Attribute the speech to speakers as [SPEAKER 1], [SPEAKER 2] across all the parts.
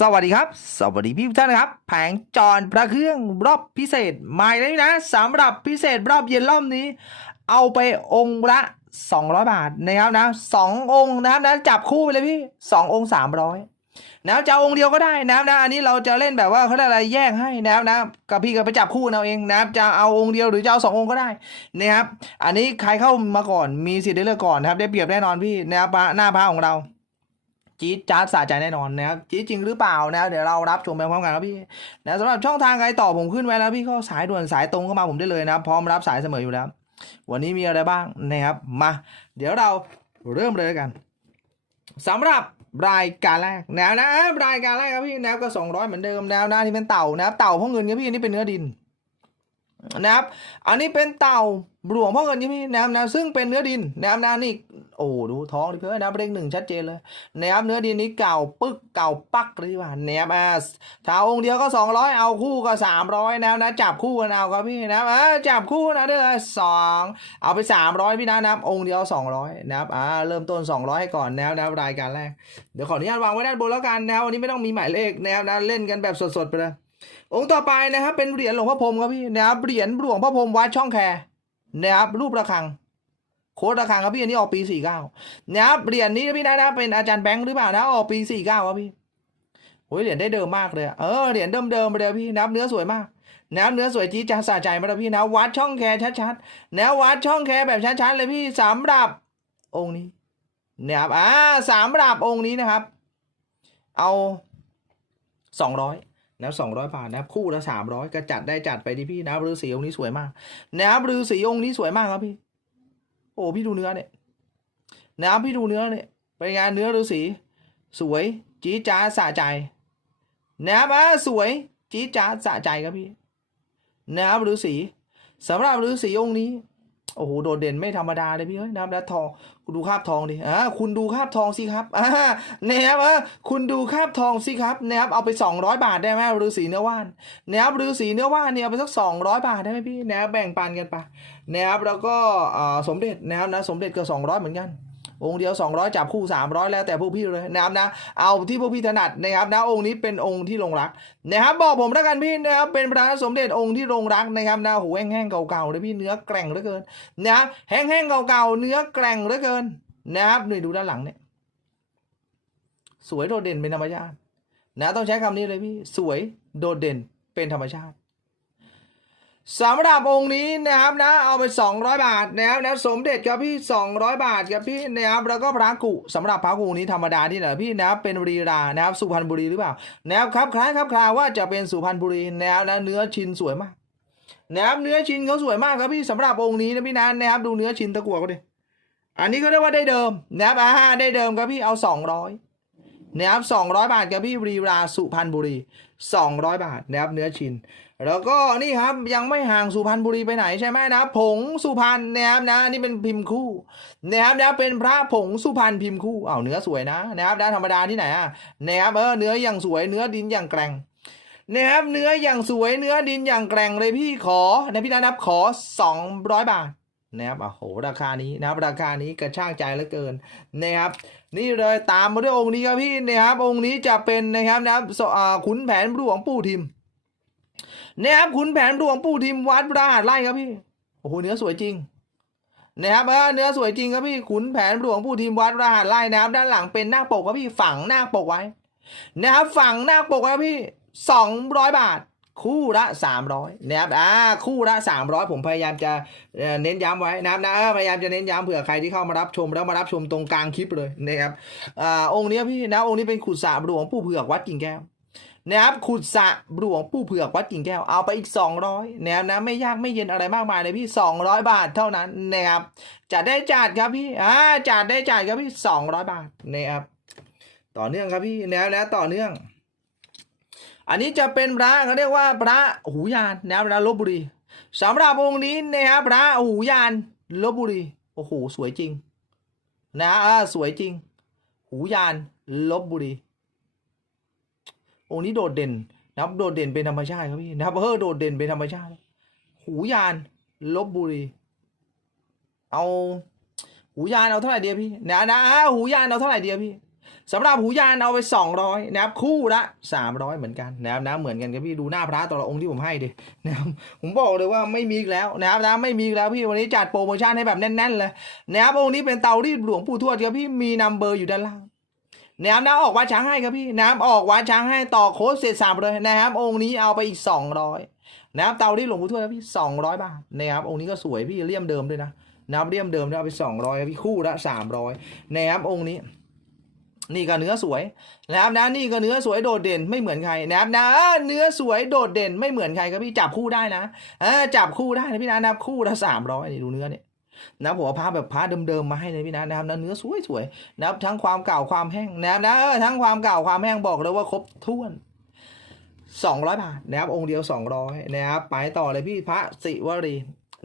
[SPEAKER 1] สวัสดีครับ สวัสดีพี่ทุกท่านนะครับ แผงจอนพระเครื่องรอบพิเศษใหม่เลยนะสำหรับพิเศษรอบเย็นรอบนี้ เอาไปองค์ละ 200 บาทนะครับนะสององค์นะครับนะจับคู่ไปเลยพี่สององค์ 300นะจะองค์เดียวก็ได้นะครับนะอันนี้เราจะเล่นแบบว่าเขาอะไรแยกให้นะครับนะกับพี่ก็ไปจับคู่เอาเองนะครับจะเอาองค์เดียวหรือจะเอาสององค์ก็ได้นะครับอันนี้ใครเข้ามาก่อนมีสิทธิ์ได้เลือกก่อนนะครับได้เปรียบแน่นอนพี่นะครับหน้าพระของเรา จี๊ดจ๊าดสะใจแน่นอนนะครับจี๊ดจริงหรือเปล่านะเดี๋ยวเรารับชมไปพร้อมกันครับพี่นะสำหรับช่องทางการต่อผมขึ้นไว้แล้วพี่ก็สายด่วนสายตรงเข้ามาผมได้เลยนะครับพร้อมรับสายเสมออยู่แล้ว วันนี้มีอะไรบ้างนะครับมา เดี๋ยวเราเริ่มเลยกันสำหรับรายการแรกแนวนะรายการแรกครับพี่แนวก็สองร้อยเหมือนเดิมแนวหน้าที่เป็นเต่านะครับเต่าพ่อเงินครับพี่นนี้เป็นเนื้อดิน นะครับ อันนี้เป็นเต่าหลวงพ่อเงินครับพี่นะครับนะซึ่งเป็นเนื้อดินนะครับนะนี่โอ้ดูท้องดิเพื่อนนะเลขหนึ่งชัดเจนเลยนะครับเนื้อดินนี้เก่าปึ๊กเก่าปักเลยดีกว่านะครับอ่าถ้าองค์เดียวก็200เอาคู่ก็300นะครับนะจับคู่กันเอาครับพี่นะครับอ่าจับคู่นะเด้อสองเอาไป300พี่นะนะครับองค์เดียว200นะครับอ่าเริ่มต้น200ให้ก่อนนะครับนะครับรายการแรกเดี๋ยวขออนุญาตวางไว้ด้านบนแล้วกันนะครับวันนี้ไม่ต้องมีหมายเลขนะครับนะเล่นกันแบบสดๆไปเลย องค์ต่อไปนะครับเป็นเหรียญหลวงพ่อพรมครับพี่นะครับเหรียญหลวงพ่อพรมวัดช่องแคนะครับรูประฆังโค้ดระฆังครับพี่อันนี้ออกปี49นะครับเหรียญนี้นะพี่นะนะเป็นอาจารย์แบงค์หรือเปล่านะออกปีสี่เก้าครับพี่โอ้ยเหรียญได้เดิมมากเลยเออเหรียญเดิมเดิมไปเลยพี่นับเนื้อสวยมากนับเนื้อสวยจี๊ดจ้าสะใจมากเลยพี่นะวัดช่องแคร์ชัดๆนะวัดช่องแคร์แบบชัดๆเลยพี่สำหรับองค์นี้นะครับอ่าสำหรับองค์นี้นะครับ เอาสองร้อย นะสองร้อยบาทนะครับคู่ละสามร้อยก็จัดได้จัดไปดิพี่นะฤาษีองค์นี้สวยมากนะครับฤาษีองค์นี้สวยมากครับพี่โอ้พี่ดูเนื้อเนี่ยน้ำพี่ดูเนื้อเนี่ยเป็นเนื้อฤาษีสวยจีจ้าสะใจน้ำอะสวยจีจ้าสะใจครับพี่น้ำฤาษีสำหรับฤาษีองค์นี้โอ้โหโดดเด่นไม่ธรรมดาเลยพี่เฮ้ยน้ำและทอง คุณดูคาบทองดิอ่าคุณดูคาบทองสิครับอ่านะครับอะคุณดูคาบทองสิครับนะครับเอาไปสองร้อยบาทได้ไหมฤาษีเนื้อว่านนะครับฤาษีเนื้อว่านเนี่ยเอาไปสักสองร้อยบาทได้ไหมพี่นะครับแบ่งปันกันไปนะครับแล้วก็อ่าสมเด็จนะครับนะสมเด็จก็200 เหมือนกัน องค์เดียว 200 จับคู่ 300 แล้วแต่พวกพี่เลยนะครับนะ เอาที่พวกพี่ถนัดนะครับนะองค์นี้เป็นองค์ที่ลงรักนะครับบอกผมแล้วกันพี่นะครับเป็นพระสมเด็จองค์ที่ลงรักนะครับนะโหแห้งๆเก่าๆเลยพี่เนื้อแกร่งเหลือเกินนะครับแห้งๆเก่าๆเนื้อแกร่งเหลือเกินนะครับนี่ดูด้านหลังเนี่ยสวยโดดเด่นเป็นธรรมชาตินะต้องใช้คำนี้เลยพี่สวยโดดเด่นเป็นธรรมชาติ สำหรับองค์นี้นะครับนะเอาไป 200 บาทนะครับนะสมเด็จครับพี่ 200 บาทครับพี่นะครับแล้วก็พระกุสำหรับพระกุนี้ธรรมดาที่ไหนพี่นะครับเป็นบุรีรานะครับสุพรรณบุรีหรือเปล่านะครับครับคล้ายครับคลาว่าจะเป็นสุพรรณบุรีนะครับนะเนื้อชิ้นสวยมากนะครับเนื้อชิ้นเขาสวยมากครับพี่สำหรับองค์นี้นะพี่นะนะครับดูเนื้อชิ้นตะกั่วเขาดิอันนี้ก็เรียกว่าได้เดิมนะครับอ่าได้เดิมครับพี่เอา 200นะครับ200 บาทครับพี่บุรีราสุพรรณบุรี 200 บาทนะครับเนื้อชิ้น แล้วก็นี่ครับยังไม่ห่างสุพรรณบุรีไปไหนใช่ไหมนะผงสุพรรณนะครับนะนี่เป็นพิมพ์คู่นะครับนะเป็นพระผงสุพรรณพิมพ์คู่เอ้าเนื้อสวยนะนะครับนะธรรมดาที่ไหนอะนะครับเออเนื้ออย่างสวยเนื้อดินอย่างแกร่งนะครับเนื้ออย่างสวยเนื้อดินอย่างแกร่งเลยพี่ขอนะพี่นับขอ 200 บาทนะครับโอ้โหราคานี้นะครับราคานี้กระช่างใจเหลือเกินนะครับนี่เลยตามมาด้วยองค์นี้ครับพี่นะครับองค์นี้จะเป็นนะครับนะครับขุนแผนหลวงปู่ทิม นะครับขุนแผนหลวงปู่ทิมวัดพระหาดไร่ครับพี่โอ้โหเนื้อสวยจริงนะครับเนื้อสวยจริงครับพี่ขุนแผนหลวงปู่ทิมวัดระหาดไร่นะครับด้านหลังเป็นหน้าปกครับพี่ฝังหน้าปกไว้นะครับฝังหน้าปกครับพี่สองร้อยบาท คู่ละสามร้อยนะครับอ่าคู่ละสามร้อยผมพยายามจะเน้นย้ำไว้นะครับนะพยายามจะเน้นย้ำเผื่อใครที่เข้ามารับชมแล้วมารับชมตรงกลางคลิปเลยนะครับอ่าองค์นี้พี่นะองค์นี้เป็นขุดสระหลวงปู่เผือกวัดกิ่งแก้ว นะครับขุดสะหลวงปู่เผือกวัดกิ่งแก้วเอาไปอีก 200นะครับนะไม่ยากไม่เย็นอะไรมากมายเลยพี่ 200 บาทเท่านั้นนะครับจัดได้จัดครับพี่อ่าจัดได้จัดครับพี่ 200 บาทนะครับต่อเนื่องครับพี่แล้วนะต่อเนื่อง อันนี้จะเป็นพระเขาเรียกว่าพระหูยานนะครับนะลบบุรีสำหรับองค์นี้นะครับพระหูยานลบบุรีโอ้โหสวยจริง นะอ่าสวยจริง หูยานลบบุรี องค์นี้โดดเด่นนะครับโดดเด่นเป็นธรรมชาติครับพี่นะครับเออโดดเด่นเป็นธรรมชาติ หูยานลบบุรี เอาหูยานเอาเท่าไหร่เดียวพี่นะนะหูยานเอาเท่าไหร่เดียวพี่สำหรับหูยานเอาไป 200 นะครับ คู่ละ300 เหมือนกันนะครับนะเหมือนกันครับพี่ดูหน้าพระแต่ละองค์ที่ผมให้ดินะครับผมบอกเลยว่าไม่มีอีกแล้วนะครับนะไม่มีอีกแล้วพี่วันนี้จัดโปรโมชั่นให้แบบแน่นๆเลยนะครับองค์นี้เป็นเตารีดหลวงปู่ทวดครับพี่มีนัมเบอร์อยู่ด้านล่าง นะครับนะออกวาช้างให้ครับพี่นะครับออกวาช้างให้ต่อโค้ดเศษสามเลยนะครับ องค์นี้เอาไปอีก200นะครับเตารีดหลวงปู่ทวดครับพี่200บาทนะครับองค์นี้ก็สวยพี่เลี่ยมเดิมด้วยนะนะครับเลี่ยมเดิมด้วยเอาไป200ครับพี่คู่ละ300นะครับองค์นี้นี่ก็เนื้อสวยนะครับนะนี่ก็เนื้อสวยโดดเด่นไม่เหมือนใครนะครับนะเออเนื้อสวยโดดเด่นไม่เหมือนใครครับพี่จับคู่ได้นะเออจับคู่ได้นะพี่นะนะครับคู่ละสามร้อยนี่ดูเนื้อเนี่ย นะผมเอาผ้าแบบผ้าเดิมๆมาให้เลยพี่นะนะครับนะเนื้อสวยๆนะครับทั้งความเก่าความแห้งนะครับนะเออทั้งความเก่าความแห้งบอกเลยว่าครบถ้วนสองร้อยบาทนะครับองค์เดียวสองร้อยนะครับไปต่อเลยพี่พระสิวรี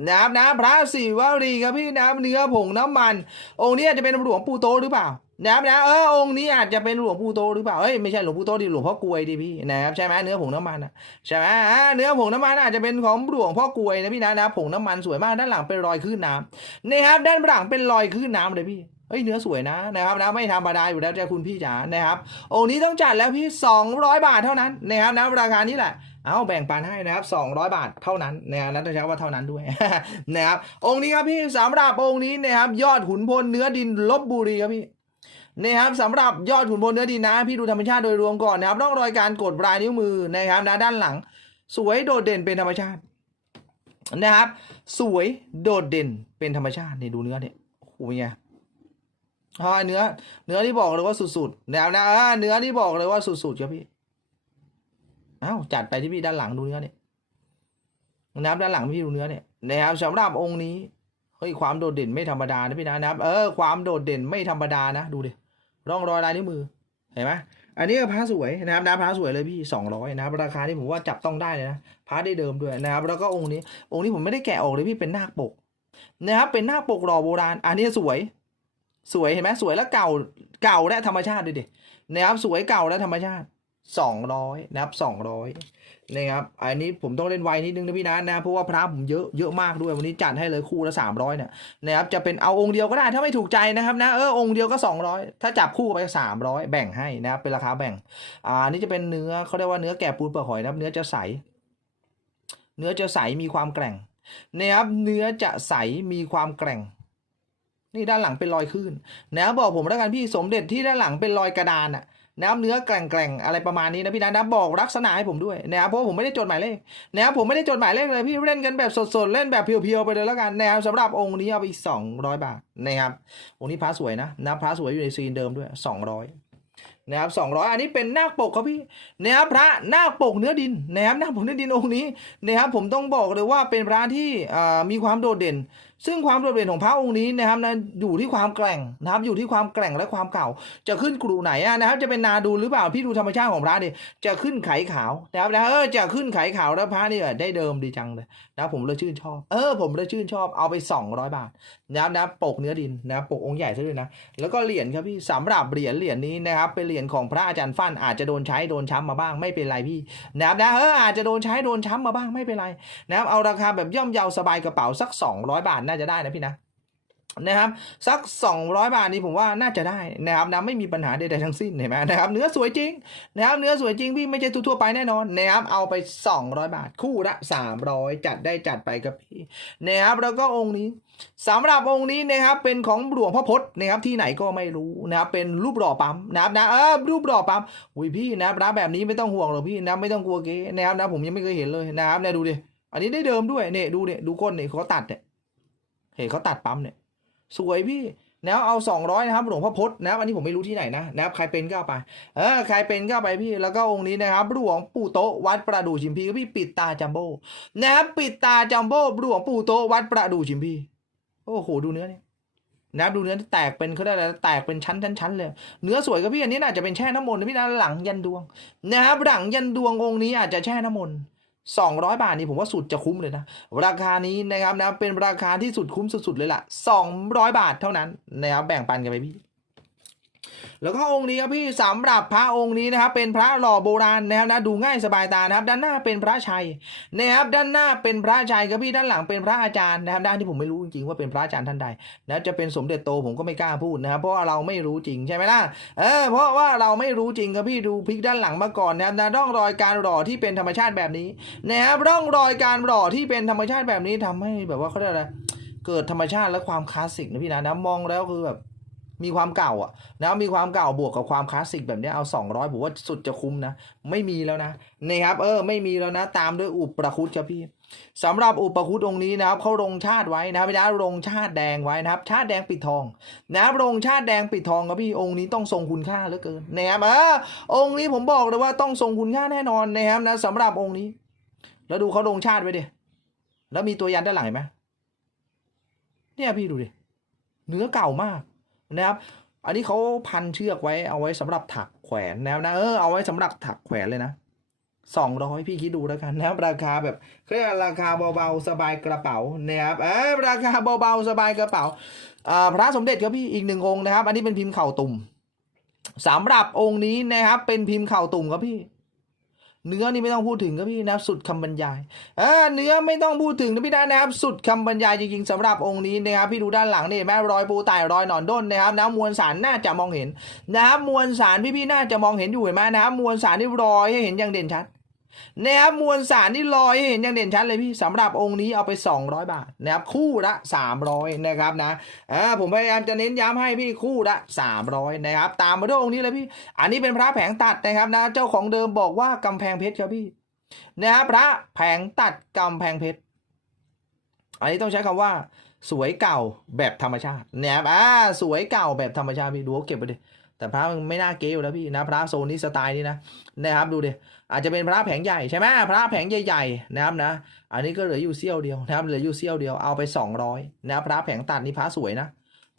[SPEAKER 1] นะครับนะพระศิวรีครับพี่นะครับเนื้อผงน้ำมัน องค์นี้อาจจะเป็นหลวงปู่โตหรือเปล่านะครับนะเออองค์นี้อาจจะเป็นหลวงปู่โตหรือเปล่าเอ้ยไม่ใช่หลวงปู่โตดิหลวงพ่อกลวยดิพี่นะครับใช่ไหมเนื้อผงน้ำมันอะใช่ไหมอ่าเนื้อผงน้ำมันอาจจะเป็นของหลวงพ่อกลวยนะพี่นะนะผงน้ำมันสวยมากด้านหลังเป็นรอยคลื่นน้ำนะครับด้านหลังเป็นรอยคลื่นน้ำเลยพี่เฮ้ยเนื้อสวยนะนะครับนะไม่ธรรมดาอยู่แล้วจ้าคุณพี่จ๋านะครับองค์นี้ต้องจัดแล้วพี่ 200 บาทเท่านั้นนะครับนะราคานี้แหละ เอาแบ่งปันให้นะครับ200 บาทเท่านั้นนะครับแล้วต้องใช้ว่าเท่านั้นด้วยนะครับองค์นี้ครับพี่สำหรับองค์นี้นะครับยอดขุนพลเนื้อดินลบบุรีครับพี่นะครับสำหรับยอดขุนพลเนื้อดินนะ พี่ดูธรรมชาติโดยรวมก่อนนะครับร่องรอยการกดปลายนิ้วมือนะครับนะด้านหลัง สวยโดดเด่นเป็นธรรมชาตินะครับ สวยโดดเด่นเป็นธรรมชาตินี่ดูเนื้อเนี่ยโอ้โหเป็นไงเพราะว่าเนื้อเนื้อที่บอกเลยว่าสุดๆนะครับนะเอเนื้อที่บอกเลยว่าสุดๆครับพี่ อ้าจัดไปที่พี่ด้านหลังดูเนื้อเนี่ยนะครับด้านหลังพี่ดูเนื้อเนี่ยนะครับสำหรับองค์นี้เฮ้ยความโดดเด่นไม่ธรรมดานะพี่นะนะครับ เออความโดดเด่นไม่ธรรมดานะดูดิร่องรอยลายนิ้วมือเห็นไหมอันนี้ก็พระสวยนะครับนะพระสวยเลยพี่สองร้อยนะครับราคาที่ผมว่าจับต้องได้เลยนะพระได้เดิมด้วยนะครับ แล้วก็องค์นี้ องค์นี้ผมไม่ได้แกะออกเลยพี่เป็นนาคปกนะครับเป็นนาคปกหล่อโบราณ อันนี้สวย สวยเห็นไหมสวยแล้วเก่าเก่าและธรรมชาติดูดินะครับสวยเก่าและธรรมชาติ สองร้อยนะครับสองร้อยนะครับอันนี้ผมต้องเล่นไวนิดนึงนะพี่นะนะเพราะว่าพระผมเยอะเยอะมากด้วยวันนี้จัดให้เลยคู่ละสามร้อยเนี่ยนะครับจะเป็นเอาองค์เดียวก็ได้ถ้าไม่ถูกใจนะครับนะเออองค์เดียวก็สองร้อยถ้าจับคู่ไปสามร้อยแบ่งให้นะครับเป็นราคาแบ่งอ่านี่จะเป็นเนื้อเขาเรียกว่าเนื้อแกะปูนเปลือกหอยนะครับเนื้อจะใส เนื้อจะใสมีความแกร่งนะครับเนื้อจะใสมีความแกร่งนี่ด้านหลังเป็นรอยคลื่นนะครับบอกผมแล้วกันพี่สมเด็จที่ด้านหลังเป็นรอยกระดานอะ นะครับเนื้อแกร่งๆอะไรประมาณนี้นะพี่นะนะบอกลักษณะให้ผมด้วยนะครับเพราะผมไม่ได้จดหมายเลขนะครับผมไม่ได้จดหมายเลขเลยพี่เล่นกันแบบสดๆเล่นแบบเพียวๆไปเลยแล้วกันนะครับสำหรับองค์นี้เอาไปอีกสองร้อยบาทนะครับองค์นี้พระสวยนะนะพระสวยอยู่ในซีนเดิมด้วยสองร้อย นะครับสองร้อยอันนี้เป็นนาคปกครับพี่นะครับพระนาคปกเนื้อดินนะครับนาคปกเนื้อดินองค์นี้นะครับผมต้องบอกเลยว่าเป็นพระที่มีความโดดเด่น ซึ่งความโดดเด่นของพระองค์นี้นะครับนะอยู่ที่ความแกร่งนะครับอยู่ที่ความแกร่งและความเก่า จะขึ้นกรุไหนนะครับ จะเป็นนาดูหรือเปล่าพี่ดูธรรมชาติของพระดิจะขึ้นไขขาวนะครับนะเออจะขึ้นไขขาวแล้วพระนี่ได้เดิมดีจังเลยนะผมเลยชื่นชอบ เออ ผมเลยชื่นชอบเอาไป 200 บาทนะครับนะปกเนื้อดินนะปกองค์ใหญ่ซะด้วยนะแล้วก็เหรียญครับพี่สำหรับเหรียญเหรียญนี้นะครับเป็นเหรียญของพระอาจารย์ฟั่นอาจจะโดนใช้โดนช้ำมาบ้างไม่เป็นไรพี่นะครับนะเอออาจจะโดนใช้โดนช้ำมาบ้างไม่เป็นไรนะครับเอาราคาแบบย่อมเยาสบายกระเป๋าสัก 200 บาทน่าจะได้นะพี่นะ นะครับสัก 200 บาทนี้ผมว่าน่าจะได้นะครับนะไม่มีปัญหาใดๆทั้งสิ้นเห็นไหมนะครับเนื้อสวยจริงนะครับเนื้อสวยจริงพี่ไม่ใช่ทั่วไปแน่นอนนะครับเอาไป 200 บาทคู่ละ300 จัดได้จัดไปกับพี่นะครับแล้วก็องค์นี้สำหรับองค์นี้นะครับเป็นของหลวงพ่อพจน์นะครับที่ไหนก็ไม่รู้นะครับเป็นรูปหล่อปั๊มนะครับนะเออรูปหล่อปั๊มอุ้ยพี่นะครับนะแบบนี้ไม่ต้องห่วงหรอกพี่นะไม่ต้องกลัวเก๊นะครับนะผมยังไม่เคยเห็นเลยนะครับเนี่ยดูดิอันนี้ได้เดิมด้วยเนี่ยดูเนี่ยดูก้นเนี่ยเขาตัดเนี่ยเห็นเขาตัดปั๊มเนี่ย สวยพี่แล้วเอาสองร้อยนะครับหลวงพ่อพจน์นะครับอันนี้ผมไม่รู้ที่ไหนนะนะครับใครเป็นก็เอาไปเออใครเป็นก็เอาไปพี่แล้วก็องค์นี้นะครับหลวงปู่โตวัดประดู่ชิมพีก็พี่ปิดตาจัมโบ้นะครับปิดตาจัมโบ้หลวงปู่โตวัดประดู่ชิมพีโอ้โหดูเนื้อเนี่ยนะครับดูเนื้อที่แตกเป็นเขาได้อะไรแตกเป็นชั้นชั้นชั้นเลย เนื้อสวยก็พี่อันนี้น่าจะเป็นแช่น้ำมนต์นะพี่นะหลังยันดวงนะครับหลังยันดวงองค์นี้อาจจะแช่น้ำมนต์ สองร้อยบาทนี่ผมว่าสุดจะคุ้มเลยนะ ราคานี้นะครับนะเป็นราคาที่สุดคุ้มสุดๆเลยล่ะสองร้อยบาทเท่านั้นนะครับแบ่งปันกันไปพี่ แล้วก็องค์นี้ครับพี่สำหรับพระองค์นี้นะครับเป็นพระหล่อโบราณนะครับนะดูง่ายสบายตานะครับ ด้านหน้าเป็นพระชัยนะครับด้านหน้าเป็นพระชัยครับพี่ด้านหลังเป็นพระอาจารย์นะครับ ด้านที่ผมไม่รู้จริงๆว่าเป็นพระอาจารย์ท่านใดนะจะเป็นสมเด็จโตผมก็ไม่กล้าพูดนะครับ เพราะเราไม่รู้จริงใช่ไหมล่ะเออเพราะว่าเราไม่รู้จริงครับพี่ดูพลิกด้านหลังมาก่อนนะครับนะร่องรอยการหล่อที่เป็นธรรมชาติแบบนี้นะครับร่องรอยการหล่อที่เป็นธรรมชาติแบบนี้ทำให้แบบว่าเขาเรียกอะไรเกิดธรรมชาติและความคลาสสิกนะพี่นะนะมองแล้วคือแบบ มีความเก่าอะนะมีความเก่าบวกกับความคลาสสิกแบบนี้เอา 200ผมว่าสุดจะคุ้มนะ ไม่มีแล้วนะนี่ครับ เออ ไม่มีแล้วนะ ตามด้วยอุปประคุตครับพี่สำหรับอุปคุตองค์นี้นะครับเขาลงชาติไว้นะครับพี่นะลงชาติแดงไว้นะครับ ชาติแดงปิดทองนะครับลงชาติแดงปิดทองครับพี่องค์นี้ต้องทรงคุณค่าเหลือเกินนะครับเออองค์นี้ผมบอกเลยว่าต้องทรงคุณค่าแน่นอนนะครับนะสำหรับองค์นี้ แล้วดูเขาลงชาติไว้ดิแล้วมีตัวยันด้านหลังไหมเนี่ยพี่ดูดิเนื้อเก่ามาก นะครับอันนี้เขาพันเชือกไว้เอาไว้สำหรับถักแขวนนะนะเออเอาไว้สำหรับถักแขวนเลยนะสองร้อยพี่คิดดูแล้วกันนะครับราคาแบบเรียกว่าราคาเบาๆสบายกระเป๋านะครับเออราคาเบาๆสบายกระเป๋าอ่าพระสมเด็จครับพี่อีกหนึ่งองค์นะครับ อันนี้เป็นพิมพ์เข่าตุ่มสำหรับองค์นี้นะครับเป็นพิมพ์เข่าตุ่มครับพี่ เนื้อนี่ไม่ต้องพูดถึงครับพี่นะครับสุดคำบรรยายเออเนื้อไม่ต้องพูดถึงนะพี่นะนะครับสุดคำบรรยายจริงๆสำหรับองค์นี้นะครับพี่ดูด้านหลังนี่แม่รอยปูไต่รอยหนอนด้นนะครับนะมวลสารน่าจะมองเห็นนะครับมวลสารพี่ๆน่าจะมองเห็นอยู่เห็นไหมนะครับมวลสารที่รอยให้เห็นอย่างเด่นชัด นะครับมวลสารที่ลอยเห็นอย่างเด่นชัดเลยพี่สำหรับองค์นี้เอาไป 200 บาทนะครับคู่ละ 300นะครับนะเออผมพยายามจะเน้นย้ำให้พี่คู่ละ 300นะครับตามมาด้วยองค์นี้เลยพี่ อันนี้เป็นพระแผงตัดนะครับนะเจ้าของเดิมบอกว่ากำแพงเพชรครับพี่นะครับพระแผงตัดกำแพงเพชรอันนี้ต้องใช้คำว่าสวยเก่าแบบธรรมชาตินะครับอ่าสวยเก่าแบบธรรมชาติพี่ดูเขาเก็บไปดิแต่พระมันไม่น่าเก๋อยู่แล้วพี่นะพระโซนนี้สไตล์นี้นะนะครับดูดิ อาจจะเป็นพระแผงใหญ่ใช่ไหมพระแผงใหญ่ๆนะครับนะ อันนี้ก็เหลืออยู่เสี้ยวเดียวนะครับเหลืออยู่เสี้ยวเดียวเอาไป 200นะครับพระแผงตัดนี่พระสวยนะ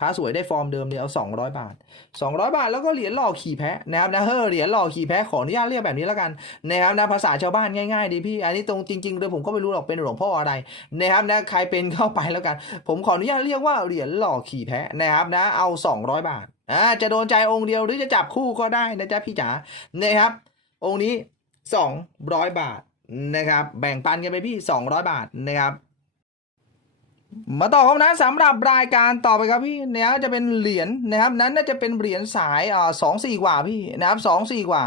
[SPEAKER 1] พระสวยได้ฟอร์มเดิมเนี่ยเอา200 บาท 200 บาทแล้วก็เหรียญหล่อขี่แพะนะครับนะเฮ้อเหรียญหล่อขี่แพะขออนุญาตเรียกแบบนี้แล้วกันนะครับนะภาษาชาวบ้านง่ายๆดีพี่ อันนี้ตรงจริงๆเลยผมก็ไม่รู้หรอกเป็นหลวงพ่ออะไรนะครับนะใครเป็นเข้าไปแล้วกัน ผมขออนุญาตเรียกว่าเหรียญหล่อขี่แพะนะครับนะเอา 200 บาทอ่าจะโดนใจองค์เดียวหรือจะจับคู่ก็ได้นะจ๊ะพี่จ๋านะครับองค์นี้ 200 บาทนะครับ แบ่งปันกันไปพี่ 200 บาทนะครับ มาต่อครับนะสำหรับรายการต่อไปครับพี่เนี่ยจะเป็นเหรียญนะครับ นั้นน่าจะเป็นเหรียญสายอ่าสองสี่กว่าพี่นะครับสองสี่กว่า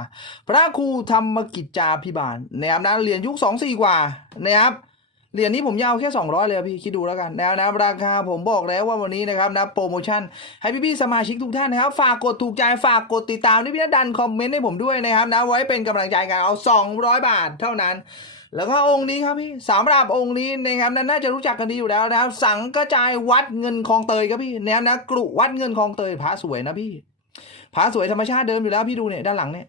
[SPEAKER 1] พระครูธรรมกิจจาพิบาลนะครับนะเหรียญยุคสองสี่กว่านะครับ เหรียญนี้ผมยาวแค่ 200 เลยพี่คิดดูแล้วกันนะนะราคาผมบอกแล้วว่าวันนี้นะครับนะโปรโมชั่นให้พี่ๆสมาชิกทุกท่านนะครับ ฝากกดถูกใจฝากกดติดตามนี่พี่ดันคอมเมนต์ให้ผมด้วยนะครับนะไว้เป็นกำลังใจกันเอา 200 บาทเท่านั้น แล้วก็องค์นี้ครับพี่สำหรับองค์นี้นะครับน่าจะรู้จักกันดีอยู่แล้วนะครับ สังกระจายวัดเงินคลองเตยครับพี่แนะครับนะกรุวัดเงินคลองเตยพระสวยนะพี่พระสวยธรรมชาติเดิมอยู่แล้วพี่ดูเนี่ยด้านหลังเนี่ย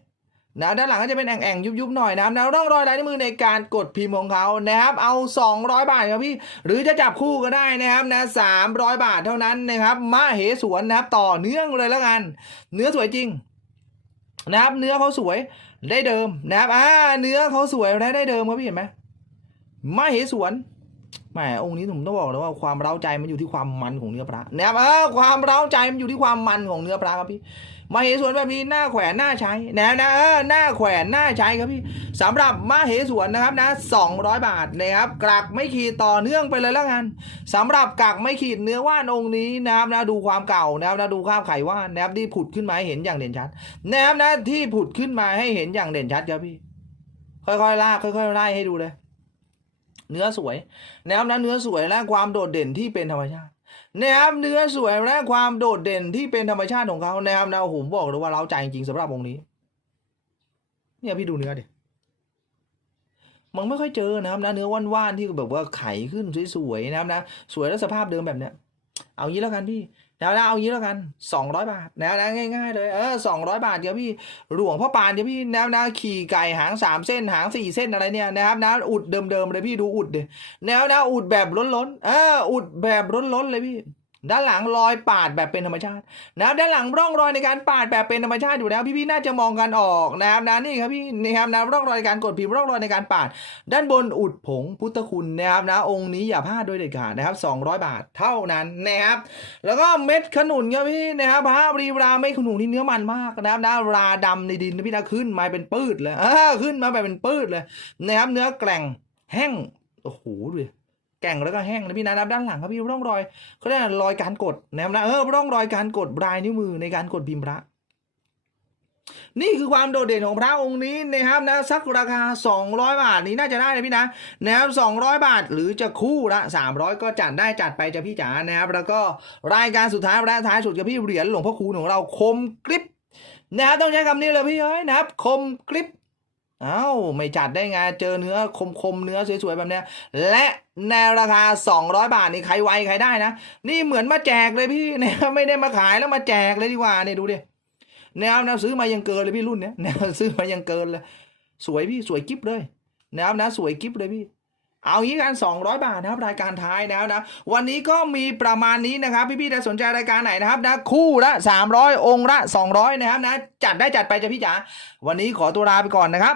[SPEAKER 1] นะด้านหลังก็จะเป็นแอ่งๆยุบๆหน่อยนะครับแล้วร่องรอยลายนิ้วมือในการกดพิมพ์ของเขานะครับเอา 200 บาทครับพี่หรือจะจับคู่ก็ได้นะครับนะ300 บาทเท่านั้นนะครับมาเหสวนนะครับต่อเนื่องเลยแล้วกัน เนื้อสวยจริงนะครับเนื้อเขาสวยได้เดิมนะครับอ่าเนื้อเขาสวยได้ได้เดิมครับพี่เห็นไหมมาเหสวน แหมองค์นี้ผมต้องบอกเลยว่าความเร้าใจมันอยู่ที่ความมันของเนื้อพระนะครับเออความเร้าใจมันอยู่ที่ความมันของเนื้อพระครับพี่มาเหสวนแบบนี้หน้าแขวนหน้าใช้นะนะเออหน้าแขวนหน้าใช้ครับพี่สำหรับมาเหสวนนะครับนะ200 บาทนะครับกลักไม่ขีดต่อเนื่องไปเลยแล้วกันสำหรับกักไม่ขีดเนื้อว่านองค์นี้นะครับนะดูความเก่านะครับนะดูข้ามไขว่านนะครับที่ผุดขึ้นมาให้เห็นอย่างเด่นชัดนะครับนะที่ผุดขึ้นมาให้เห็นอย่างเด่นชัดครับพี่ ค่อยๆลากค่อยๆไล่ให้ดูเลย เนื้อสวยนะครับนะเนื้อสวยและความโดดเด่นที่เป็นธรรมชาตินะครับเนื้อสวยและความโดดเด่นที่เป็นธรรมชาติของเขานะครับนะผมบอกเลยว่าเราใจจริงๆสำหรับองค์นี้ เนี่ยพี่ดูเนื้อดิมันไม่ค่อยเจอนะครับนะเนื้อว่านๆที่แบบว่าไขขึ้นสวยๆนะครับนะสวยแล้วสภาพเดิมแบบเนี้ยเอางี้แล้วกันพี่ แล้วนะเอางี้แล้วกัน200 บาทนะนะง่ายๆเลยเออสองบาทเดี๋ยวพี่หลวงพ่อปานเดี๋ยวพี่แนวนะขี่ไก่หางสามเส้นหางสี่เส้นอะไรเนี่ยนะครับนะอุดเดิมๆเลยพี่ดูอุดเดยแนวนะอุดแบบล้นๆเอออุดแบบล้นๆเลยพี่ ด้านหลังรอยปาดแบบเป็นธรรมชาตินะครับด้านหลังร่องรอยในการปาดแบบเป็นธรรมชาติอยู่แล้วพี่ๆน่าจะมองกันออกนะครับนะนี่ครับพี่นี่ครับนะร่องรอยในการกดพิมพ์ร่องรอยในการปาด ด้านบนอุดผงพุทธคุณนะครับนะองค์นี้อย่าพลาดโดยเด็ดขาดนะครับ200 บาทเท่านั้นนะครับแล้วก็เม็ดขนุนครับพี่นะครับพระบรีราไม่ขนุนที่เนื้อมันมากนะครับนะราดำในดินนะพี่นะขึ้นมาเป็นปืดเลยอ่าขึ้นมาแบบเป็นปืดเลยนะครับเนื้อแกร่งแห้งโอ้โหดูดิ แก่งแล้วก็แห้งนะพี่นะครับด้านหลังครับพี่ร่องรอยเขาเรียกอะไรอยการกดนะครับนะเออร่องรอยการกดลายนิ้วมือในการกดพิมพ์พระนี่คือความโดดเด่นของพระองค์นี้นะครับนะสักราคา 200 บาทนี้น่าจะได้นะพี่นะนะครับ200 บาทหรือจะคู่ละ 300 ก็จัดได้จัดไปจะพี่จ๋านะครับแล้วก็รายการสุดท้ายและท้ายสุดกับพี่เหรียญหลวงพ่อคูณของเราคมกริบนะครับต้องใช้คำนี้เลยพี่เอ้ยนะครับคมกริบ อ้าไม่จัดได้ไง เจอเนื้อคมๆ เนื้อสวยๆ แบบเนี้ย และในราคา 200 บาทนี่ใครไวใครได้นะ นี่เหมือนมาแจกเลยพี่นะครับไม่ได้มาขายแล้วมาแจกเลยดีกว่าเนี่ยดูดิแนวแนวซื้อมายังเกินเลยพี่รุ่นเนี้ยแนวซื้อมายังเกินเลย สวยพี่สวยกิฟเลยนะครับนะสวยกิฟเลยพี่เอางี้กัน 200 บาทนะครับรายการท้ายแล้วนะ วันนี้ก็มีประมาณนี้นะครับพี่ๆถ้าสนใจรายการไหนนะครับนะคู่ละ 300 องค์ละ 200 นะครับนะจัดได้จัดไปจ้ะพี่จ๋าวันนี้ขอตัวลาไปก่อนนะครับ